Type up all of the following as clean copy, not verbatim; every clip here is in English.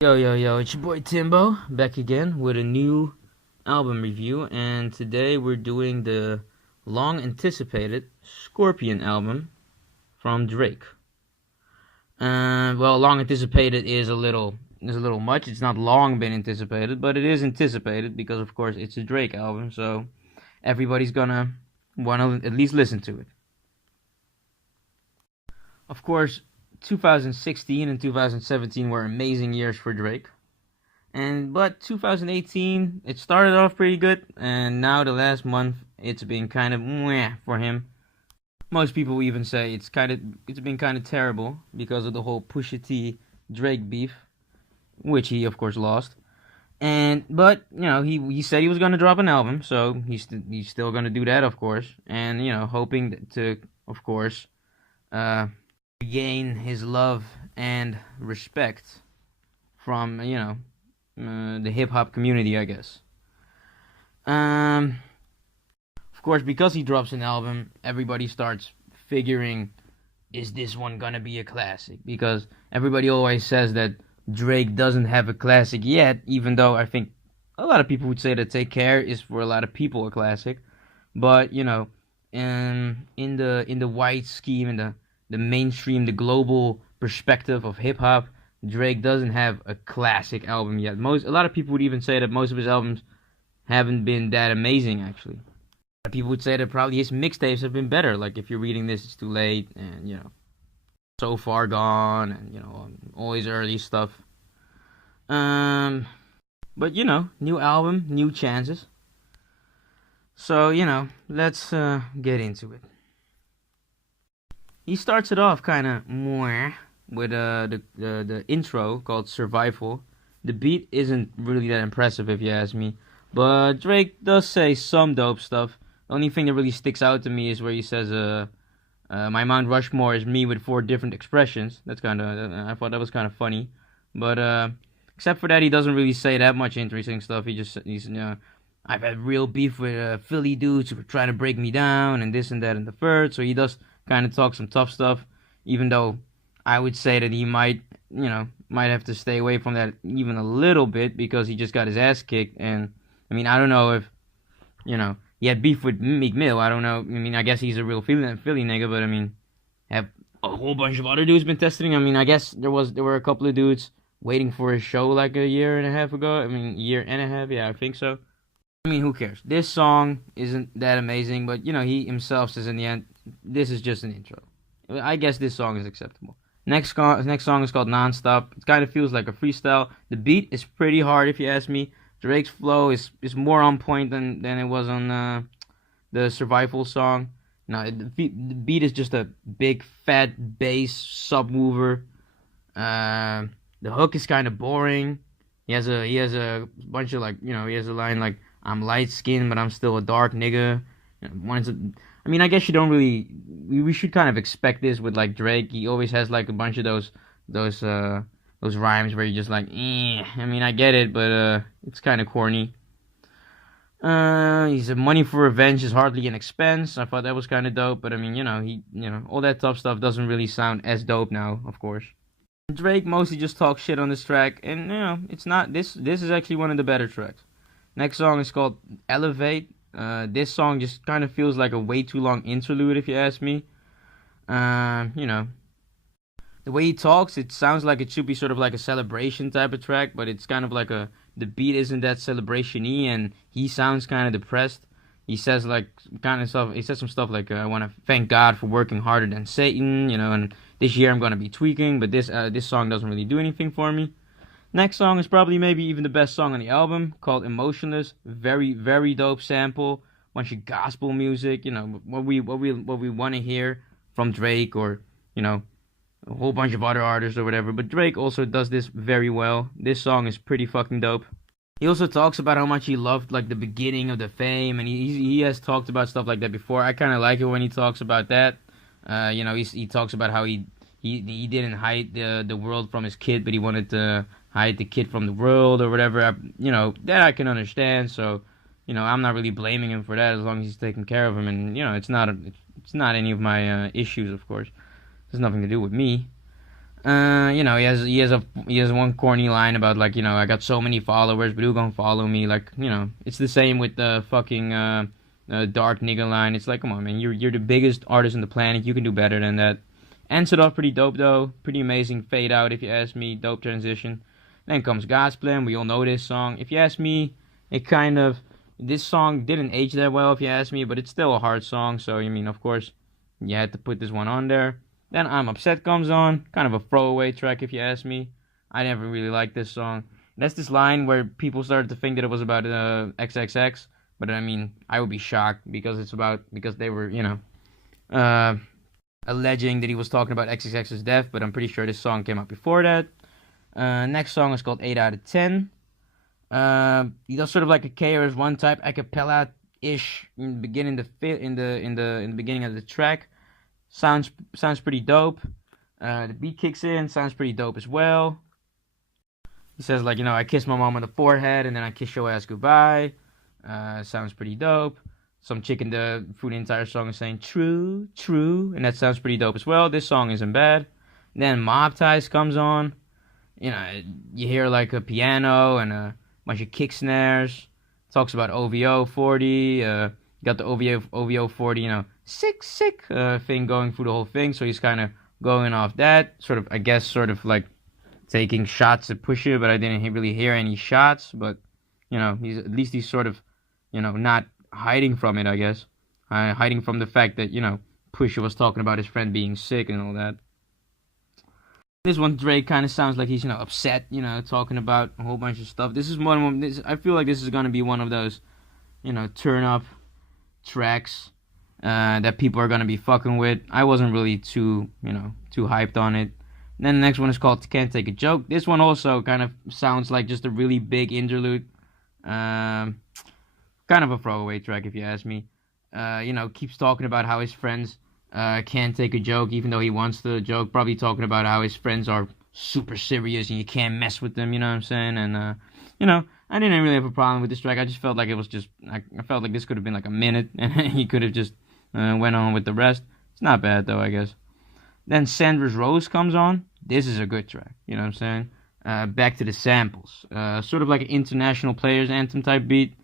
Yo, yo, yo, it's your boy Timbo, back again with a new album review, and today we're doing the long anticipated Scorpion album from Drake. Well, long anticipated is a little much. It's not long been anticipated, but it is anticipated because, of course, it's a Drake album, so everybody's gonna wanna at least listen to it. Of course, 2016 and 2017 were amazing years for Drake. But 2018, it started off pretty good, and now the last month, it's been kind of meh for him. Most people even say it's been kind of terrible because of the whole Pusha T Drake beef, which he of course lost. But he said he was gonna drop an album, so he's still gonna do that, of course, and hoping to, of course, regain his love and respect from the hip hop community, I guess. Um, of course, because he drops an album, everybody starts figuring, is this one gonna be a classic? Because everybody always says that Drake doesn't have a classic yet, even though I think a lot of people would say that Take Care is for a lot of people a classic. But in the wide scheme, in the mainstream, the global perspective of hip hop, Drake doesn't have a classic album yet. A lot of people would even say that most of his albums haven't been that amazing, actually. People would say that probably his mixtapes have been better. Like if you're reading this, it's too late, and So Far Gone, and all his early stuff. Um, but new album, new chances. So let's get into it. He starts it off kind of more with the intro called Survival. The beat isn't really that impressive if you ask me, but Drake does say some dope stuff. The only thing that really sticks out to me is where he says, my Mount Rushmore is me with four different expressions. That's kind of, I thought that was kind of funny. But except for that, he doesn't really say that much interesting stuff. I've had real beef with Philly dudes who were trying to break me down and this and that and the third. So he does kind of talk some tough stuff, even though I would say that he might have to stay away from that even a little bit because he just got his ass kicked. And I mean, I don't know if he had beef with Meek Mill. I don't know. I mean, I guess he's a real Philly nigga, but I mean, have a whole bunch of other dudes been testing? I mean, I guess there were a couple of dudes waiting for his show like a year and a half ago. I mean, year and a half. Yeah, I think so. I mean, who cares? This song isn't that amazing, but he himself says in the end, this is just an intro. I guess this song is acceptable. Next song is called Nonstop. It kind of feels like a freestyle. The beat is pretty hard if you ask me. Drake's flow is more on point than it was on the Survival song. No, the beat is just a big fat bass subwoofer. The hook is kind of boring. He has a bunch of he has a line like, I'm light skinned but I'm still a dark nigga. I mean, I guess you don't really. We should kind of expect this with like Drake. He always has like a bunch of those rhymes where you're just like, eh. I mean, I get it, but it's kind of corny. He said money for revenge is hardly an expense. I thought that was kind of dope, but I mean, all that tough stuff doesn't really sound as dope now, of course. Drake mostly just talks shit on this track, and it's not. This is actually one of the better tracks. Next song is called Elevate. This song just kind of feels like a way too long interlude, if you ask me. The way he talks, it sounds like it should be sort of like a celebration type of track, but it's kind of like the beat isn't that celebration-y, and he sounds kind of depressed. He says like kind of stuff. He says some stuff like, "I want to thank God for working harder than Satan," and this year I'm gonna be tweaking, but this song doesn't really do anything for me. Next song is probably maybe even the best song on the album, called Emotionless. Very, very dope sample. Bunch of gospel music, what we want to hear from Drake, or a whole bunch of other artists or whatever. But Drake also does this very well. This song is pretty fucking dope. He also talks about how much he loved like the beginning of the fame, and he has talked about stuff like that before. I kind of like it when he talks about that. He talks about how he didn't hide the world from his kid, but he wanted to hide the kid from the world or whatever. That I can understand. So, I'm not really blaming him for that as long as he's taking care of him. And it's not any of my issues, of course. It has nothing to do with me. He has one corny line about like, I got so many followers, but who gonna follow me? Like, it's the same with the fucking dark nigga line. It's like, come on, man, you're the biggest artist on the planet. You can do better than that. Ends it off pretty dope though, pretty amazing fade out if you ask me. Dope transition. Then comes God's Plan. We all know this song. If you ask me, this song didn't age that well if you ask me, but it's still a hard song. So of course, you had to put this one on there. Then I'm Upset comes on, kind of a throwaway track if you ask me. I never really liked this song. That's this line where people started to think that it was about XXX, but I would be shocked because they were uh, alleging that he was talking about XXX's death, but I'm pretty sure this song came out before that. Next song is called 8 out of 10. He does sort of like a KRS-One type a cappella ish in the beginning in the beginning of the track. Sounds pretty dope. The beat kicks in, sounds pretty dope as well. He says like, I kiss my mom on the forehead and then I kiss your ass goodbye. Sounds pretty dope. Some chick through the entire song is saying true, true, and that sounds pretty dope as well. This song isn't bad. Then Mob Ties comes on. You hear like a piano and a bunch of kick snares. Talks about OVO 40. Got the OVO 40, sick thing going through the whole thing. So he's kind of going off that. Sort of like taking shots at Pusha, but I didn't really hear any shots. But, he's sort of, not hiding from it, I guess. Hiding from the fact that, Pusha was talking about his friend being sick and all that. This one, Drake kind of sounds like he's, upset, talking about a whole bunch of stuff. I feel like this is going to be one of those, turn up tracks that people are going to be fucking with. I wasn't really too hyped on it. And then the next one is called Can't Take a Joke. This one also kind of sounds like just a really big interlude. Kind of a throwaway track if you ask me. Keeps talking about how his friends can't take a joke even though he wants the joke. Probably talking about how his friends are super serious and you can't mess with them, you know what I'm saying? And, I didn't really have a problem with this track. I just felt like it was just, I felt like this could have been like a minute and he could have just went on with the rest. It's not bad though, I guess. Then Sandra's Rose comes on. This is a good track, you know what I'm saying? Back to the samples. Sort of like an international players anthem type beat.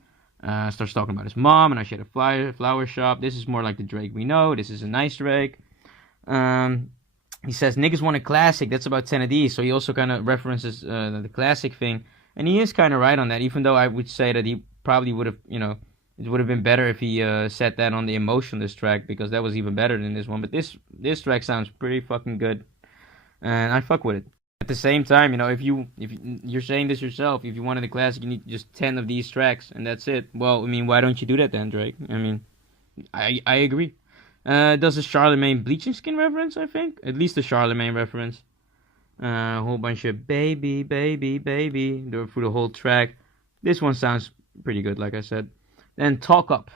Starts talking about his mom and how she had a flower shop. This is more like the Drake we know. This is a nice Drake. He says, niggas want a classic. That's about 10 of these. So he also kind of references the classic thing. And he is kind of right on that, even though I would say that he probably would have, it would have been better if he set that on the Emotionless track, because that was even better than this one. But this track sounds pretty fucking good. And I fuck with it. At the same time, if you're saying this yourself, if you wanted a classic, you need just 10 of these tracks, and that's it. Well, why don't you do that then, Drake? I agree. Does a Charlemagne bleaching skin reference, I think? At least a Charlemagne reference. A whole bunch of baby, baby, baby through the whole track. This one sounds pretty good, like I said. Then Talk Up.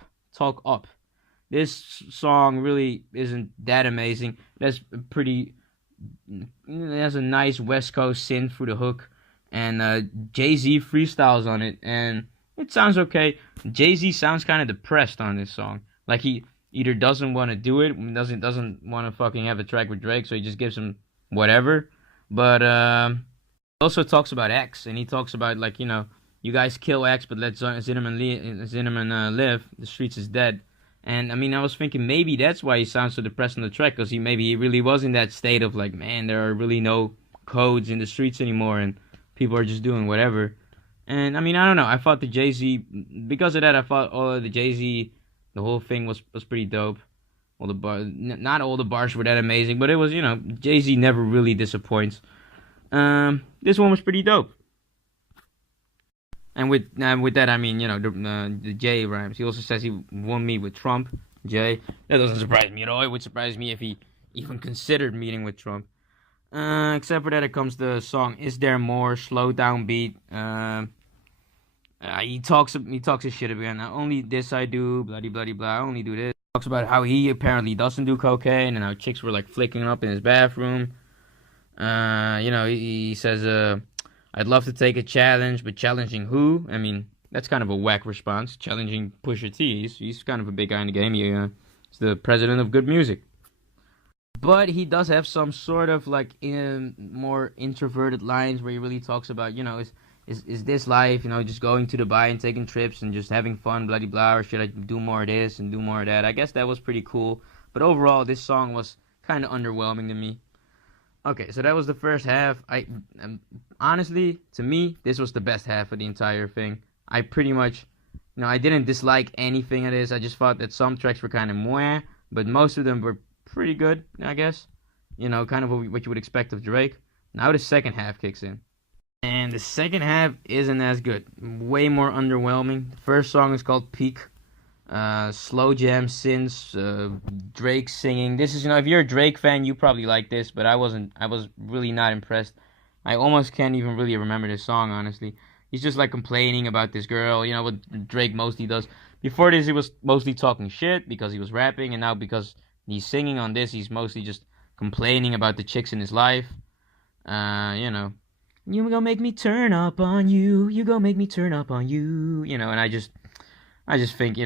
This song really isn't that amazing. It has a nice West Coast synth through the hook, and Jay-Z freestyles on it, and it sounds okay. Jay-Z sounds kind of depressed on this song, like he either doesn't want to do it, doesn't want to fucking have a track with Drake, so he just gives him whatever. But he also talks about X, and he talks about like, you guys kill X, but let Zinnerman live. The streets is dead. And I was thinking maybe that's why he sounds so depressed on the track, because he really was in that state of like, man, there are really no codes in the streets anymore, and people are just doing whatever. And I don't know. I thought the Jay-Z, because of that, I thought all of the Jay-Z, the whole thing was pretty dope. Not all the bars were that amazing, but it was, Jay-Z never really disappoints. This one was pretty dope. And with that, the Jay rhymes. He also says he won't meet with Trump. Jay. That doesn't surprise me at all. It would surprise me if he even considered meeting with Trump. Except for that, it comes the song "Is There More?" Slow down beat. He talks his shit again. Not only this I do, bloody bloody blah. I only do this. Talks about how he apparently doesn't do cocaine and how chicks were like flicking up in his bathroom. He says, I'd love to take a challenge, but challenging who? That's kind of a whack response. Challenging Pusha T. He's kind of a big guy in the game. He's the president of good music. But he does have some sort of like in more introverted lines where he really talks about, is this life, just going to Dubai and taking trips and just having fun, blah blah blah, or should I do more of this and do more of that? I guess that was pretty cool. But overall, this song was kind of underwhelming to me. Okay, so that was the first half. Honestly, to me, this was the best half of the entire thing. I pretty much, I didn't dislike anything of this. I just thought that some tracks were kind of meh, but most of them were pretty good, I guess. Kind of what you would expect of Drake. Now the second half kicks in. And the second half isn't as good. Way more underwhelming. The first song is called Peak. Slow jam synths, Drake singing. This is, if you're a Drake fan, you probably like this, but I wasn't. I was really not impressed. I almost can't even really remember this song, honestly. He's just like complaining about this girl, what Drake mostly does. Before this, he was mostly talking shit because he was rapping, and now because he's singing on this, he's mostly just complaining about the chicks in his life. You gonna make me turn up on you. You gonna make me turn up on you. And I just think,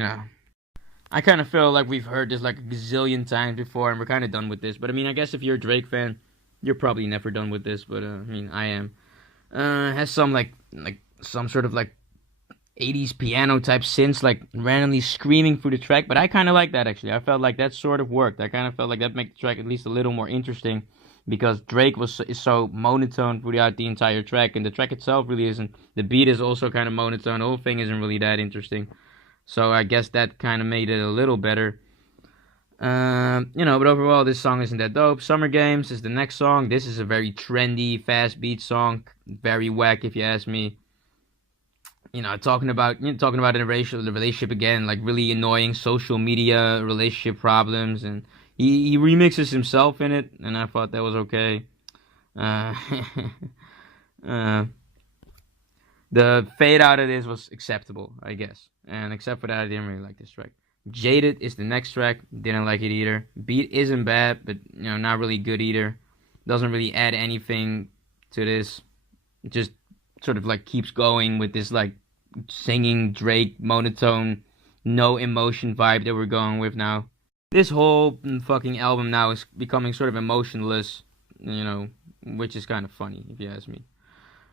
I kind of feel like we've heard this like a gazillion times before, and we're kind of done with this. But I mean, I guess if you're a Drake fan, you're probably never done with this. But I mean, I am. Has some like some sort of like 80s piano type synths like randomly screaming through the track. But I kind of like that actually. I felt like that sort of worked. I kind of felt like that made the track at least a little more interesting because Drake is so monotone throughout the entire track, and the track itself really isn't. The beat is also kind of monotone. The whole thing isn't really that interesting. So I guess that kind of made it a little better. But overall, this song isn't that dope. Summer Games is the next song. This is a very trendy, fast beat song. Very whack, if you ask me. Talking about the relationship again, like really annoying social media relationship problems, and he remixes himself in it, and I thought that was okay. Uh, uh, the fade out of this was acceptable, I guess. And except for that, I didn't really like this track. Jaded is the next track. Didn't like it either. Beat isn't bad, but not really good either. Doesn't really add anything to this. It just sort of like keeps going with this like singing Drake monotone, no emotion vibe that we're going with now. This whole fucking album now is becoming sort of emotionless, which is kind of funny if you ask me.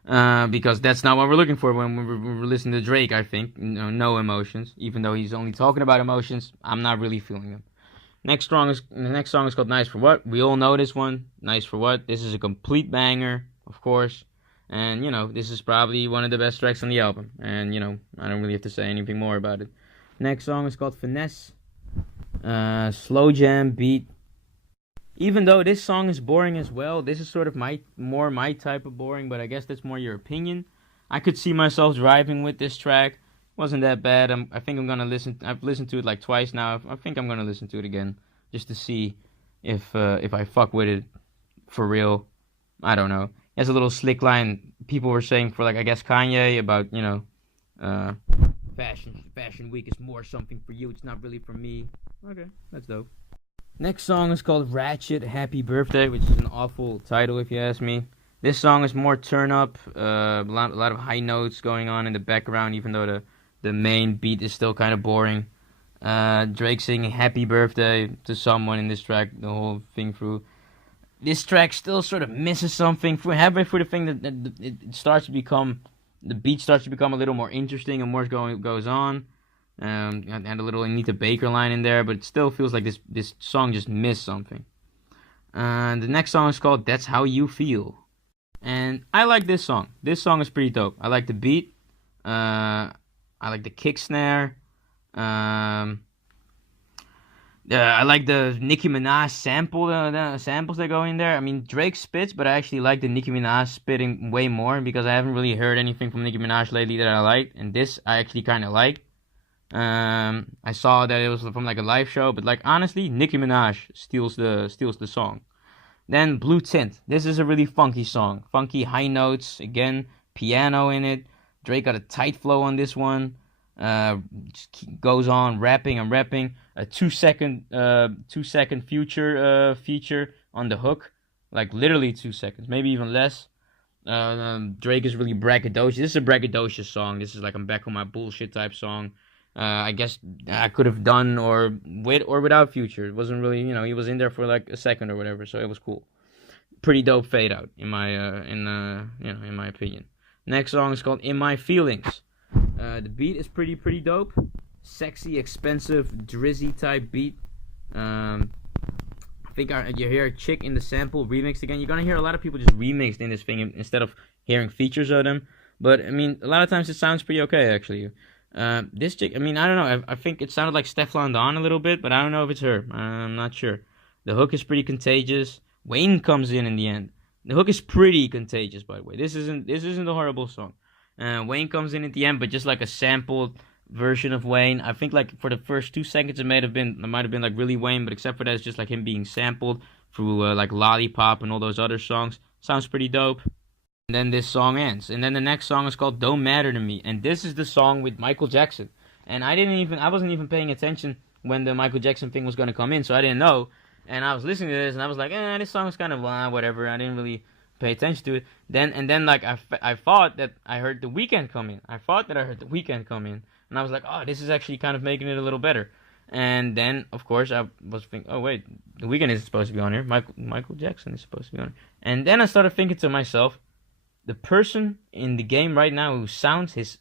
Because that's not what we're looking for when we're listening to Drake, I think. No emotions. Even though he's only talking about emotions, I'm not really feeling them. The next song is called Nice for What. We all know this one. Nice for What. This is a complete banger, of course. And, this is probably one of the best tracks on the album. And, I don't really have to say anything more about it. Next song is called Finesse. Slow jam beat. Even though this song is boring as well, this is sort of my type of boring, but I guess that's more your opinion. I could see myself driving with this track. Wasn't that bad. I think I'm gonna listen. I've listened to it like twice now. I think I'm gonna listen to it again just to see if I fuck with it for real. I don't know. It has a little slick line people were saying for like I guess Kanye about fashion week is more something for you. It's not really for me. Okay, that's dope. Next song is called Ratchet Happy Birthday, which is an awful title if you ask me. This song is more turn up, a lot of high notes going on in the background, even though the main beat is still kind of boring. Drake singing Happy Birthday to someone in this track, the whole thing through. This track still sort of misses something. Halfway through the thing, that it starts to become, the beat starts to become a little more interesting and more goes on. And a little Anita Baker line in there, but it still feels like this song just missed something. The next song is called That's How You Feel. And I like this song. This song is pretty dope. I like the beat. I like the kick snare. I like the Nicki Minaj sample, the samples that go in there. I mean, Drake spits, but I actually like the Nicki Minaj spitting way more because I haven't really heard anything from Nicki Minaj lately that I like. And this I actually kind of like. I saw that it was from like a live show, but like honestly, Nicki Minaj steals the song. Then Blue Tint. This is a really funky song. Funky high notes, again, piano in it. Drake got a tight flow on this one. Just goes on rapping and rapping. A 2 second future feature on the hook. Like literally 2 seconds, maybe even less. Drake is really braggadocious. This is a braggadocious song. This is like I'm back on my bullshit type song. I guess I could have done or with or without Future. It wasn't really, he was in there for like a second or whatever, so it was cool. Pretty dope fade out in my in my opinion. Next song is called "In My Feelings." The beat is pretty dope. Sexy, expensive, drizzy type beat. I think you hear a chick in the sample remixed again. You're gonna hear a lot of people just remixed in this thing instead of hearing features of them. But I mean, a lot of times it sounds pretty okay actually. This chick, I mean, I don't know. I think it sounded like Stefflon Don a little bit, but I don't know if it's her. I'm not sure. The hook is pretty contagious. Wayne comes in the end. The hook is pretty contagious, by the way. This isn't a horrible song. Wayne comes in at the end, but just like a sampled version of Wayne. I think like for the first 2 seconds it might have been like really Wayne, but except for that, it's just like him being sampled through like Lollipop and all those other songs. Sounds pretty dope. And then this song ends, and then the next song is called "Don't Matter to Me," and this is the song with Michael Jackson. And I wasn't even paying attention when the Michael Jackson thing was gonna come in, so I didn't know. And I was listening to this, and I was like, this song's kind of whatever. I didn't really pay attention to it. Then like I thought that I heard The Weeknd come in. I thought that I heard The Weeknd come in, and I was like, oh, this is actually kind of making it a little better. And then of course I was thinking, oh wait, The Weeknd is supposed to be on here. Michael Jackson is supposed to be on here. And then I started thinking to myself, the person in the game right now who sounds his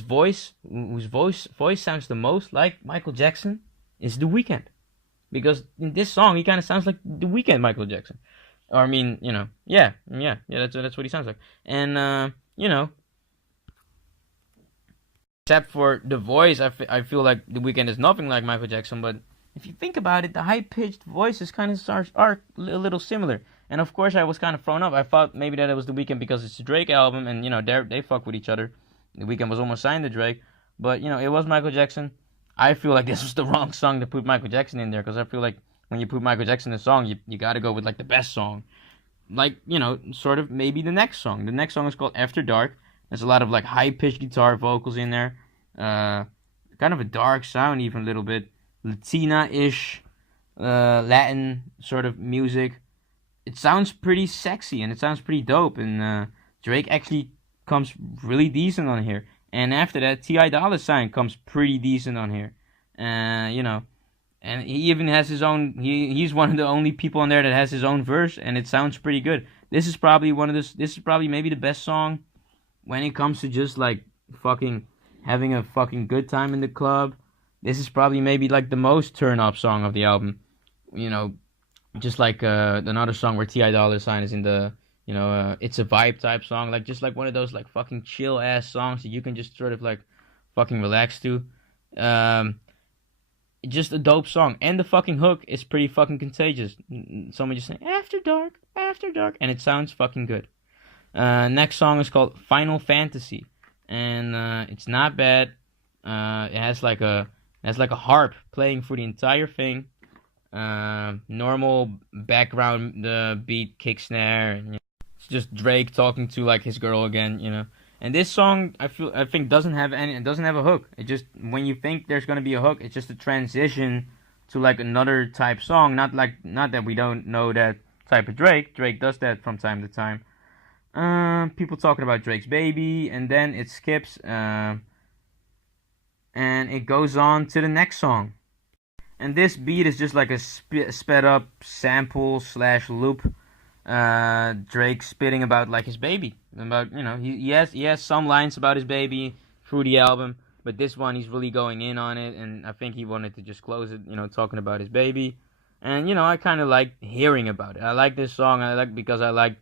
voice, whose voice sounds the most like Michael Jackson, is The Weeknd. Because in this song, he kind of sounds like The Weeknd Michael Jackson. Or I mean, yeah, that's what he sounds like. And except for the voice, I feel like The Weeknd is nothing like Michael Jackson. But if you think about it, the high pitched voices kind of are a little similar. And of course, I was kind of thrown up. I thought maybe that it was The Weeknd because it's a Drake album, and they fuck with each other. The Weeknd was almost signed to Drake, but it was Michael Jackson. I feel like this was the wrong song to put Michael Jackson in there, because I feel like when you put Michael Jackson in a song, you got to go with like the best song. Like, sort of maybe the next song. The next song is called After Dark. There's a lot of like high pitched guitar vocals in there. Kind of a dark sound, even a little bit. Latina-ish, Latin sort of music. It sounds pretty sexy and it sounds pretty dope. And Drake actually comes really decent on here. And after that, T.I. Dolla $ign comes pretty decent on here. And he even has his own. He's one of the only people on there that has his own verse, and it sounds pretty good. This is probably maybe the best song when it comes to just like fucking having a fucking good time in the club. This is probably maybe like the most turn up song of the album. Just like another song where T.I. Dolla $ign is in the. It's a vibe type song, like just like one of those like fucking chill ass songs that you can just sort of like fucking relax to. Just a dope song, and the fucking hook is pretty fucking contagious. Someone just saying after dark, and it sounds fucking good. Next song is called Final Fantasy, and it's not bad. It has like a harp playing for the entire thing. Normal background beat, kick snare, and it's just Drake talking to like his girl again. And this song, I think doesn't have a hook. It just, when you think there's gonna be a hook, it's just a transition to like another type song. Not that we don't know that type of Drake. Drake does that from time to time. People talking about Drake's baby, and then it skips, and it goes on to the next song. And this beat is just like a sped up sample / loop. Drake spitting about like his baby, about he has some lines about his baby through the album, but this one he's really going in on it, and I think he wanted to just close it, talking about his baby. And I kind of like hearing about it. I like this song. Because I like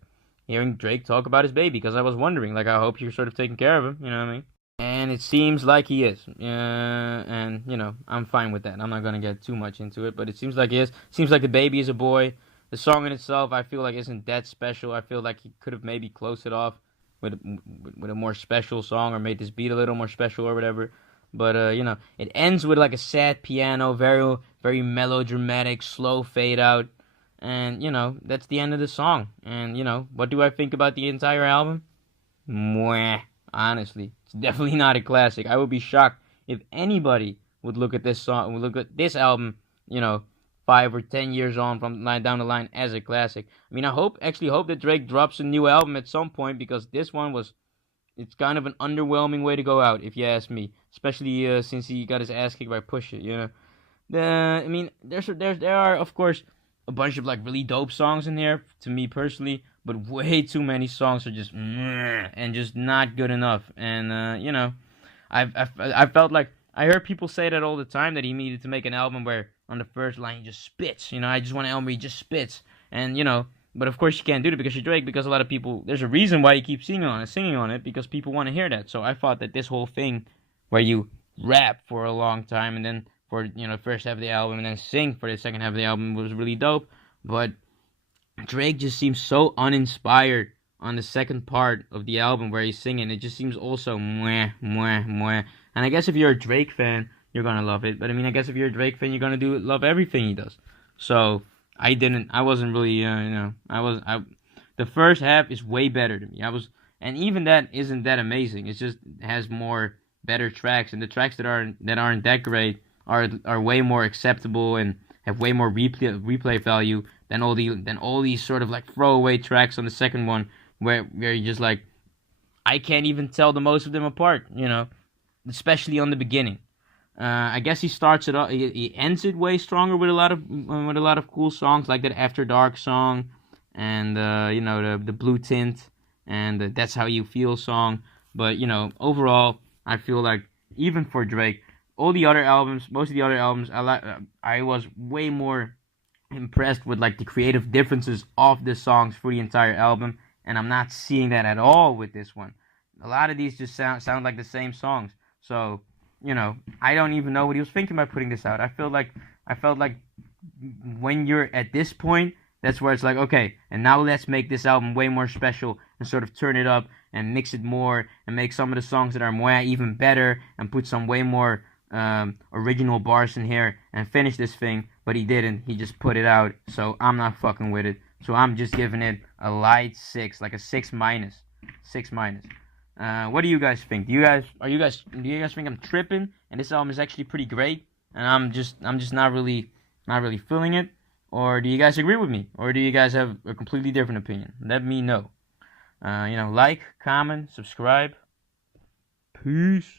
hearing Drake talk about his baby, because I was wondering, like, I hope you're sort of taking care of him, you know what I mean? And it seems like he is, and I'm fine with that. I'm not gonna get too much into it, but it seems like he is. Seems like the baby is a boy. The song in itself, I feel like, isn't that special. I feel like he could have maybe closed it off with a more special song, or made this beat a little more special or whatever. But it ends with like a sad piano, very very melodramatic, slow fade out, and that's the end of the song. And what do I think about the entire album? Mwah. Honestly, it's definitely not a classic. I would be shocked if anybody would look at this song, would look at this album, 5 or 10 years on from down the line as a classic. I mean, I hope that Drake drops a new album at some point, because this one was it's kind of an underwhelming way to go out, if you ask me. Especially since he got his ass kicked by Pusha. You know, I mean, there are of course a bunch of like really dope songs in here to me personally, but way too many songs are just meh, and just not good enough. And you know, I felt like I heard people say that all the time that he needed to make an album where on the first line he just spits. You know, I just want an album where he just spits, and you know. But of course you can't do it because you're Drake. Because a lot of people, there's a reason why you keep singing on it, because people want to hear that. So I thought that this whole thing, where you rap for a long time and then for the first half of the album and then sing for the second half of the album was really dope. But Drake just seems so uninspired on the second part of the album where he's singing. It just seems also mwah, mwah, mwah. And I guess if you're a Drake fan, you're gonna love it. But I mean, I guess if you're a Drake fan, you're gonna love everything he does. So I wasn't really, the first half is way better to me. And even that isn't that amazing. It just has more better tracks, and the tracks that aren't that great are way more acceptable and have way more replay value than all these sort of like throwaway tracks on the second one where you're just like, I can't even tell the most of them apart, especially on the beginning. I guess he starts it off. He ends it way stronger with a lot of cool songs like that After Dark song, and the Blue Tint, and the That's How You Feel song. But overall, I feel like even for Drake, most of the other albums, I was way more impressed with like the creative differences of the songs for the entire album, and I'm not seeing that at all with this one. A lot of these just sound like the same songs. So I don't even know what he was thinking by putting this out. I felt like when you're at this point, that's where it's like, okay, and now let's make this album way more special and sort of turn it up and mix it more and make some of the songs that are more even better and put some way more original bars in here and finish this thing. But he didn't. He just put it out. So I'm not fucking with it. So I'm just giving it a light 6, like a 6 minus. 6 minus. What do you guys think? Do you guys think I'm tripping and this album is actually pretty great and I'm just not really feeling it? Or do you guys agree with me? Or do you guys have a completely different opinion? Let me know. Like, comment, subscribe. Peace.